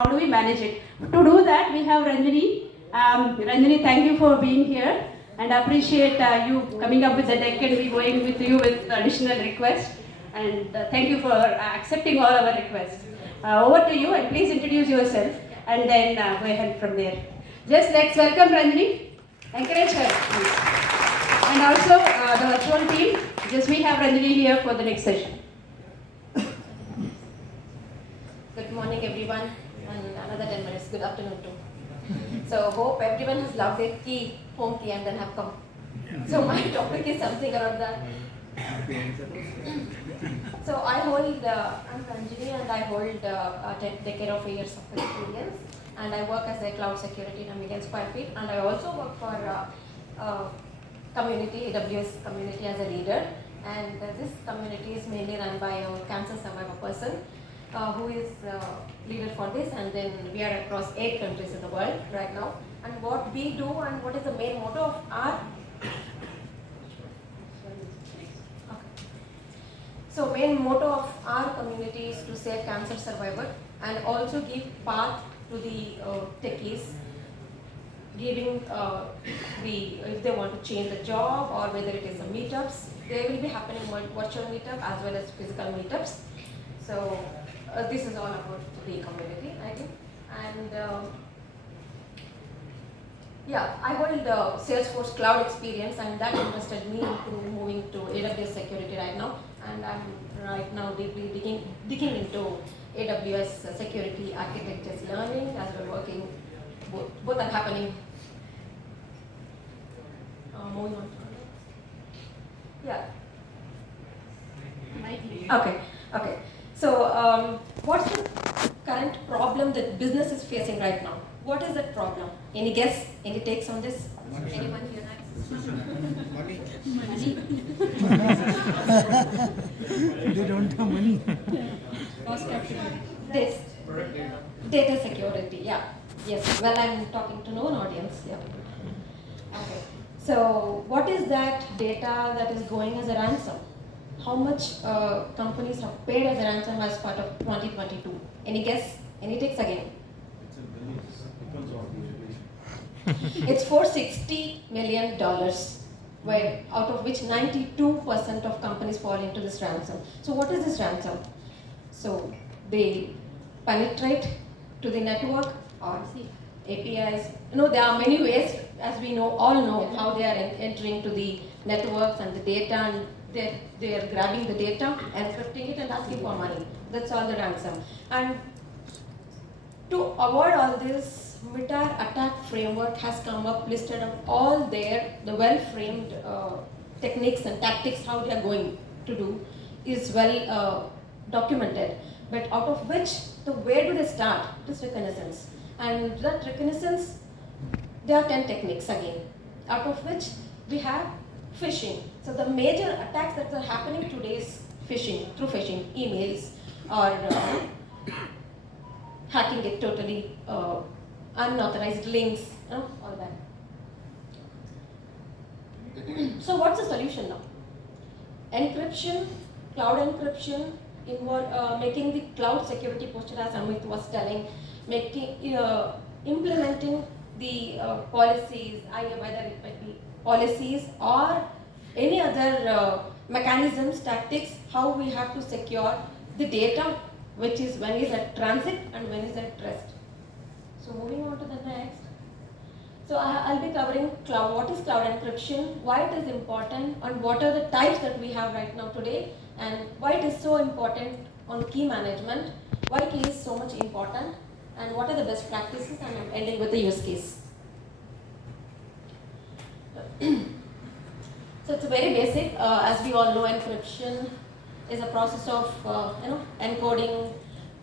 How do we manage it? To do that, we have Ranjani. Ranjani, thank you for being here and appreciate you coming up with the deck and we going with you with additional requests. And thank you for accepting all our requests. Over to you and please introduce yourself and then go ahead from there. Just let's welcome Ranjani. Encourage her, please. And also the virtual team. Just we have Ranjani here for the next session. Good morning, everyone, and another 10 minutes. Good afternoon, too. So, hope everyone has loved their key, home key, and then have come. So, my topic is something around that. So, I'm Ranjini, and I hold a decade of years of experience, and I work as a cloud security in a million square feet, and I also work for community, AWS community as a leader, and this community is mainly run by a cancer survivor person. Who is leader for this, and then we are across 8 countries in the world right now. And what we do and what is the main motto of our main motto of our community is to save cancer survivor and also give path to the techies, giving if they want to change the job or whether it is a meetups, they will be happening virtual meetup as well as physical meetups. So this is all about the community, I think. And I hold Salesforce cloud experience, and that interested me into moving to AWS security right now. And I'm right now deeply digging into AWS security architectures learning as we're working. Both are happening. Moving on. Okay. So, what's the current problem that business is facing right now? What is that problem? Any guess? Any takes on this? Money. Anyone here? Money. They don't have money. This. Data security, yeah. Yes, well, I'm talking to no audience, yeah. Okay. So, what is that data that is going as a ransom? How much companies have paid as a ransom as part of 2022? Any guess? Any takes again? It's $460 million, where out of which 92% of companies fall into this ransom. So what is this ransom? So they penetrate to the network or APIs. There are many ways, as we all know, how they are entering to the networks and the data, and they are grabbing the data, encrypting it, and asking for money. That's all the ransom. And to avoid all this, MITAR attack framework has come up, listed of all the well-framed techniques and tactics how they are going to do is well documented. But out of which, where do they start? It is reconnaissance. And that reconnaissance, there are 10 techniques again, out of which we have phishing. So the major attacks that are happening today is phishing, through phishing, emails, or hacking it totally, unauthorized links, all that. So what's the solution now? Encryption, cloud encryption, making the cloud security posture, as Amit was telling, implementing the policies, whether it might be policies or any other mechanisms, tactics, how we have to secure the data, which is when is at transit and when is at rest. So moving on to the next. So I'll be covering cloud. What is cloud encryption? Why it is important, and what are the types that we have right now today, and why it is so important on key management. Why key is so much important, and what are the best practices, and I'm ending with the use case. So it's very basic. As we all know, encryption is a process of encoding,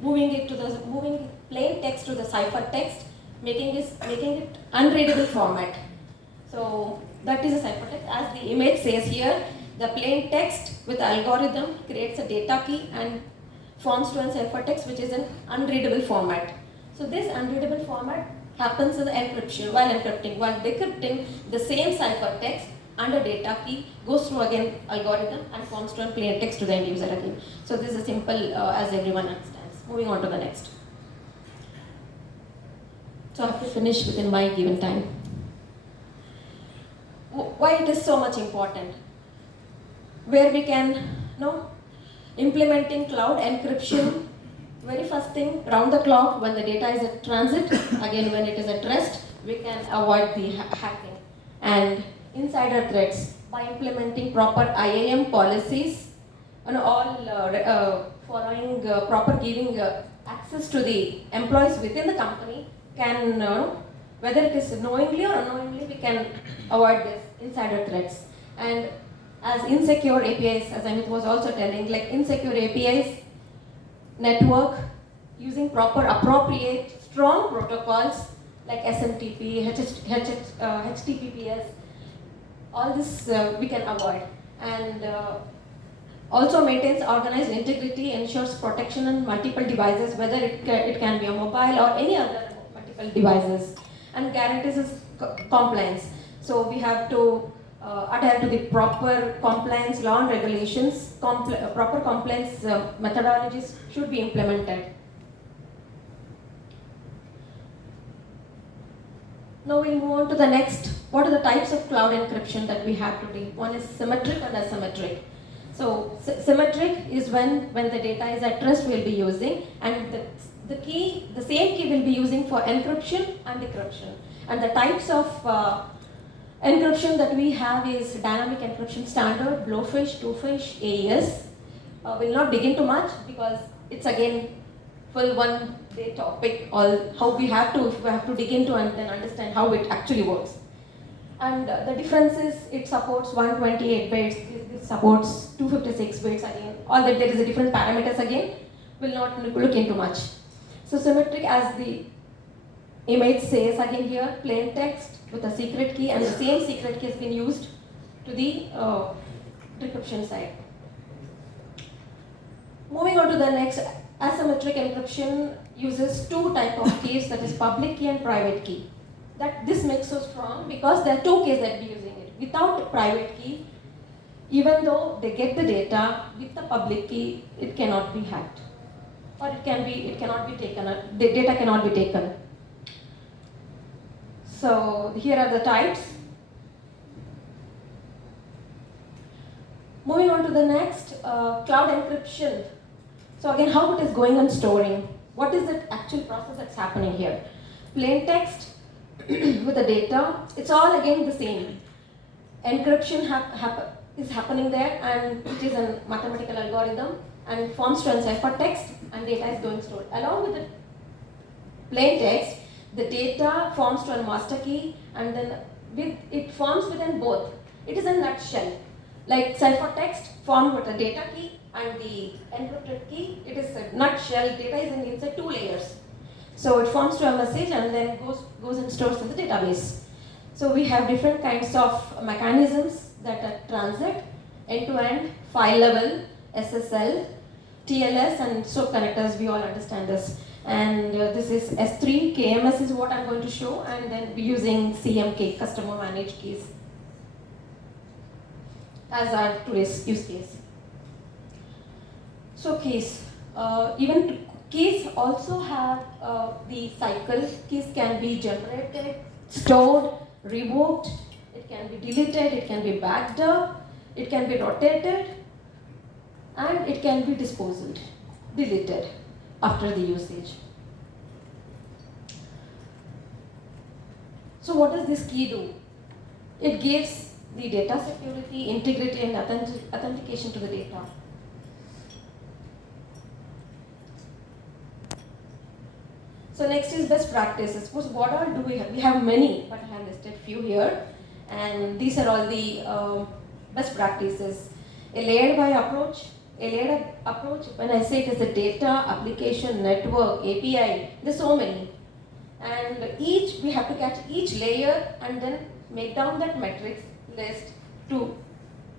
moving plain text to the cipher text, making it unreadable format. So that is a cipher text. As the image says here, the plain text with algorithm creates a data key and forms to a ciphertext which is an unreadable format. So this unreadable format happens in the encryption while encrypting. While decrypting, the same ciphertext under data key goes through again algorithm and forms to a plain text to the end user again. So this is simple as everyone understands. Moving on to the next. So I have to finish within my given time. Why it is so much important? Where we can, implementing cloud encryption, very first thing, round the clock when the data is at transit, again when it is at rest, we can avoid the hacking. And insider threats, by implementing proper IAM policies, all following proper giving access to the employees within the company can, whether it is knowingly or unknowingly, we can avoid this insider threats. And as insecure APIs, as Amit was also telling, like insecure APIs, network, using proper, appropriate, strong protocols like SMTP, HTTPS, all this we can avoid. And also maintains organized integrity, ensures protection on multiple devices, whether it can be a mobile or any other multiple devices, and guarantees compliance. So we have to adhere to the proper compliance law and regulations, proper compliance methodologies should be implemented. Now we'll move on to the next. What are the types of cloud encryption that we have today? One is symmetric and asymmetric. So symmetric is when the data is at rest we'll be using, and the same key will be using for encryption and decryption. And the types of encryption that we have is dynamic encryption standard, blowfish, twofish, AES. We'll not dig into much because it's again full one day topic. How we have to dig into and then understand how it actually works. And the difference is it supports 128 bits, it supports 256 bits again. All that there is a different parameters again. Will not look into much. So symmetric, as the image says again here, plain text with a secret key, and the same secret key has been used to the decryption side. Moving on to the next, asymmetric encryption uses two types of keys, that is public key and private key. That this makes so strong because there are two keys that we're using it. Without private key, even though they get the data with the public key, it cannot be hacked, or it cannot be taken. The data cannot be taken. So here are the types. Moving on to the next, cloud encryption. So again, how it is going and storing. What is the actual process that's happening here? Plain text with the data, it's all again the same. Encryption is happening there, and it is a mathematical algorithm, and it forms to a ciphertext, and data is going stored. Along with the plain text, the data forms to a master key, and then it forms within both. It is a nutshell. Like ciphertext formed with a data key and the encrypted key, it is a nutshell. Data is inside two layers. So it forms to a message and then goes and stores in the database. So we have different kinds of mechanisms that are transit, end-to-end, file level, SSL, TLS, and SOAP connectors. We all understand this. And this is S3, KMS is what I'm going to show, and then we're using CMK, customer managed keys, as our today's use case. So keys, even keys also have the cycle. Keys can be generated, stored, revoked, it can be deleted, it can be backed up, it can be rotated, and it can be deleted after the usage. So what does this key do? It gives the data security, integrity, and authentication to the data. So next is best practices. What all do we have? We have many, but I have listed few here. And these are all the best practices. A layered approach. A layered approach, when I say it is a data, application, network, API, there's so many. And we have to catch each layer and then make down that metrics list to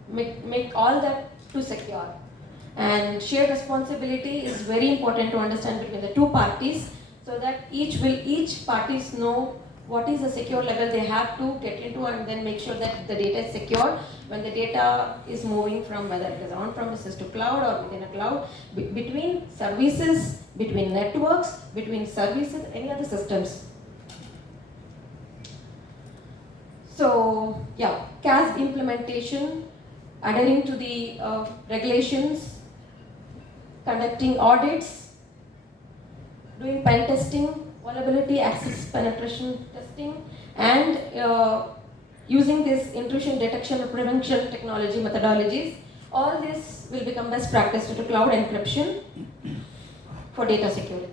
make all that to secure. And shared responsibility is very important to understand between the two parties, so that each parties know what is the secure level they have to get into, and then make sure that the data is secure when the data is moving from whether it is on-premises to cloud or within a cloud, between services, between networks, between services, any other systems. So yeah, CAS implementation, adhering to the regulations, conducting audits, doing pen testing, vulnerability access penetration testing, and using this intrusion detection and prevention technology methodologies. All this will become best practice to cloud encryption for data security.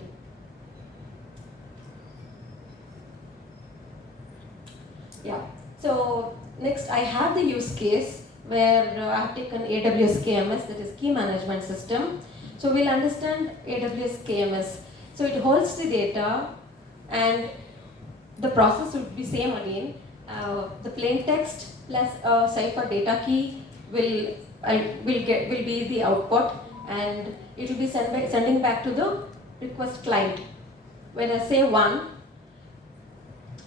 Yeah. So next I have the use case where I have taken AWS KMS, that is key management system. So we'll understand AWS KMS. So it holds the data and the process will be same again. The plain text plus a cipher data key will be the output, and it will be sending back to the request client. When I say 1,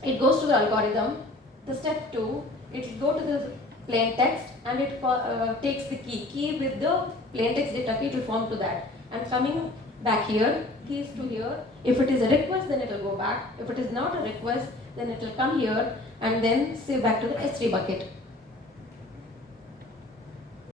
it goes to the algorithm. The step 2, it will go to the plain text and it takes the key with the plain text data key to form to that, and coming back here, keys to here. If it is a request, then it will go back. If it is not a request, then it will come here and then save back to the S3 bucket.